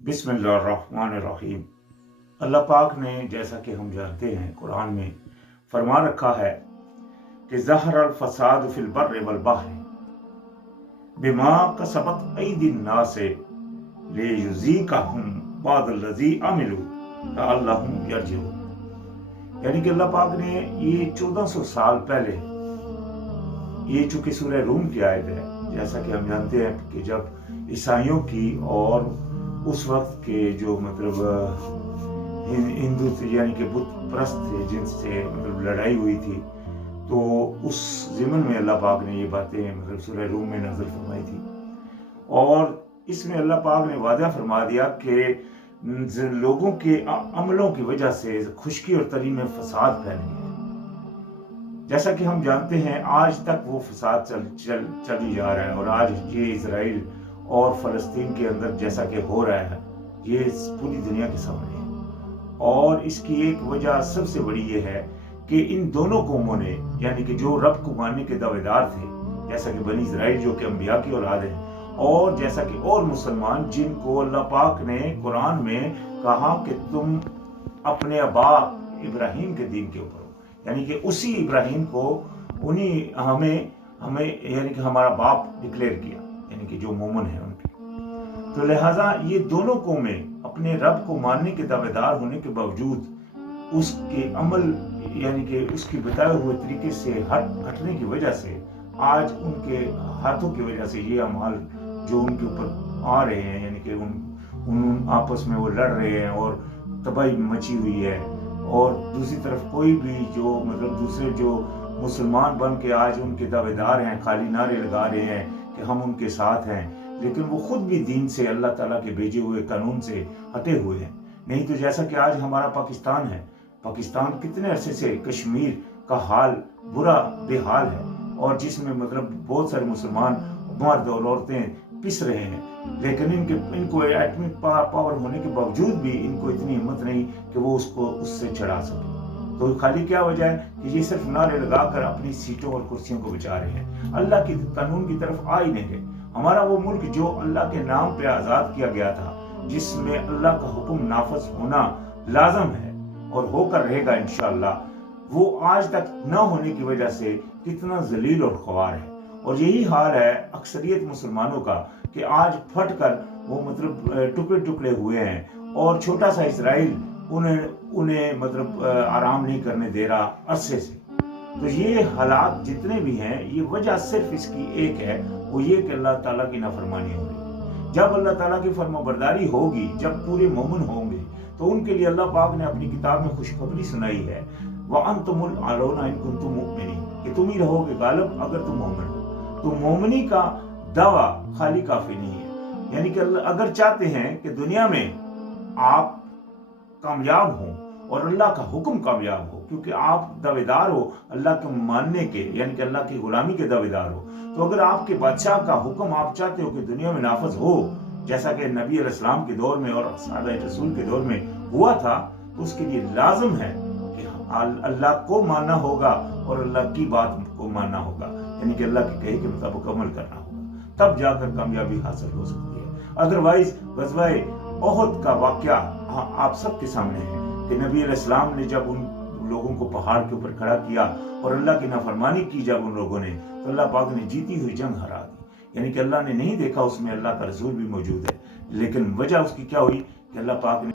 बिस्मिल्लाहिर्रहमानिर्रहीम। अल्लाह पाक ने जैसा कि हम जानते हैं कुरान में फरमा रखा है कि ज़हरल फसाद फिल बर्रि वल बहरी बिमा कसबत ऐदिन नास लियुज़ीक़हुम बादल्लज़ी अमिलू लअल्लहुम यरजिऊन। यानी कि अल्लाह पाक ने ये 1400 साल पहले, ये चूंकि सूरह रूम की आयत है, जैसा कि हम जानते हैं कि जब ईसाइयों की और उस वक्त के जो हिंदू यानी कि बुत परस्त थे जिनसे लड़ाई हुई थी, तो उस ज़िमन में अल्लाह पाक ने ये बातें सूरह रूम में नज़र फरमाई थी। और इसमें अल्लाह पाक ने वादा फरमा दिया कि लोगों के अमलों की वजह से खुशकी और तरी में फसाद फैल गया। जैसा कि हम जानते हैं आज तक वो फसाद चल जा रहा है, और आज ये इजराइल और फ़लस्तीन के अंदर जैसा कि हो रहा है, ये पूरी दुनिया के सामने है। और इसकी एक वजह सबसे बड़ी ये है कि इन दोनों कौमों ने, यानी कि जो रब को मानने के दावेदार थे, जैसा कि बनी इजराइल जो कि अंबिया की औलाद है, और जैसा कि और मुसलमान जिनको अल्लाह पाक ने कुरान में कहा कि तुम अपने अबा इब्राहिम के दीन के ऊपर हो, यानी कि उसी इब्राहिम को उन्हीं हमें यानी कि हमारा बाप डिक्लेयर किया, यानी कि जो मोमन है उनके। तो लिहाजा ये दोनों कौमें अपने रब को मानने के दावेदार होने के बावजूद उसके अमल यानी कि उसकी बताए हुए तरीके से हटने की वजह से आज उनके हाथों की वजह से ये अमाल जो उनके ऊपर आ रहे हैं, यानी कि उन आपस में वो लड़ रहे हैं और तबाही मची हुई है। और दूसरी तरफ कोई भी जो दूसरे जो मुसलमान बन के आज उनके दावेदार हैं, खाली नारे लगा रहे हैं कि हम उनके साथ हैं, लेकिन वो खुद भी दीन से, अल्लाह ताला के भेजे हुए कानून से हटे हुए हैं। नहीं तो जैसा कि आज हमारा पाकिस्तान है, पाकिस्तान कितने अरसे से कश्मीर का हाल बुरा बेहाल है, और जिसमें बहुत सारे मुसलमान मर्द और औरतें पिस रहे हैं, लेकिन इनको एटॉमिक पावर होने के बावजूद भी इनको इतनी हिम्मत नहीं कि वो उससे चढ़ा सके। तो खाली क्या वजह है कि ये सिर्फ नारे लगाकर अपनी सीटों और कुर्सियों को बचा रहे हैं, अल्लाह की कानून की तरफ आ ही नहीं रहे। हमारा वो मुल्क जो अल्लाह के नाम पे आज़ाद किया गया था, जिसमें अल्लाह का हुक्म नाफज होना लाजम है और होकर रहेगा इंशाअल्लाह, वो आज तक न होने की वजह से कितना जलील और ख्वार है। और यही हाल है अक्सरियत मुसलमानों का कि आज फट कर वो टुकड़े टुकड़े हुए हैं, और छोटा सा इसराइल उन्हें आराम नहीं करने दे रहा अरसे से। तो ये हालात जितने भी हैं, ये वजह सिर्फ इसकी एक है, वो ये कि अल्लाह ताला की नाफरमानी हो रही। जब अल्लाह ताला की फरमाबरदारी होगी, जब पूरे मोमिन होंगे, तो उनके लिए अल्लाह पाक ने अपनी किताब में खुशखबरी सुनाई है, व अंतुमुल अलौना इन कुंतुम मुमिनीन, कि तुम ही रहोगे गालिब अगर तुम मोमिन हो। तो मोमिनी का दावा खाली काफी नहीं है, यानी कि अगर चाहते हैं कि दुनिया में आप कामयाब हों और अल्लाह का हुक्म कामयाब हो, क्योंकि आप दावेदार हो अल्लाह के मानने के, यानी कि अल्लाह की गुलामी के दावेदार हो, तो अगर आपके बादशाह का हुक्म आप चाहते हो कि दुनिया में नाफज हो, जैसा कि नबी अलैहिस्सलाम के दौर में और सहाबा रसूल के दौर में हुआ था, तो उसके लिए लाजिम है कि अल्लाह को मानना होगा और अल्लाह की बात को मानना होगा, यानी कि अल्लाह के कहे के मुताबिक अमल करना होगा, तब जाकर कामयाबी हासिल हो सकती है। अदरवाइज ग़ज़वा ओहद का वाक़या आप सबके सामने है कि नबी अलैहिस्सलाम ने जब उन लोगों को पहाड़ के ऊपर खड़ा किया और अल्लाह की नाफरमानी की जब उन लोगों ने, तो अल्लाह पाक ने जीती हुई जंग हरा दी, यानी कि अल्लाह ने नहीं देखा उसमें अल्लाह का रसूल भी मौजूद है, लेकिन वजह उसकी क्या हुई कि अल्लाह पाक ने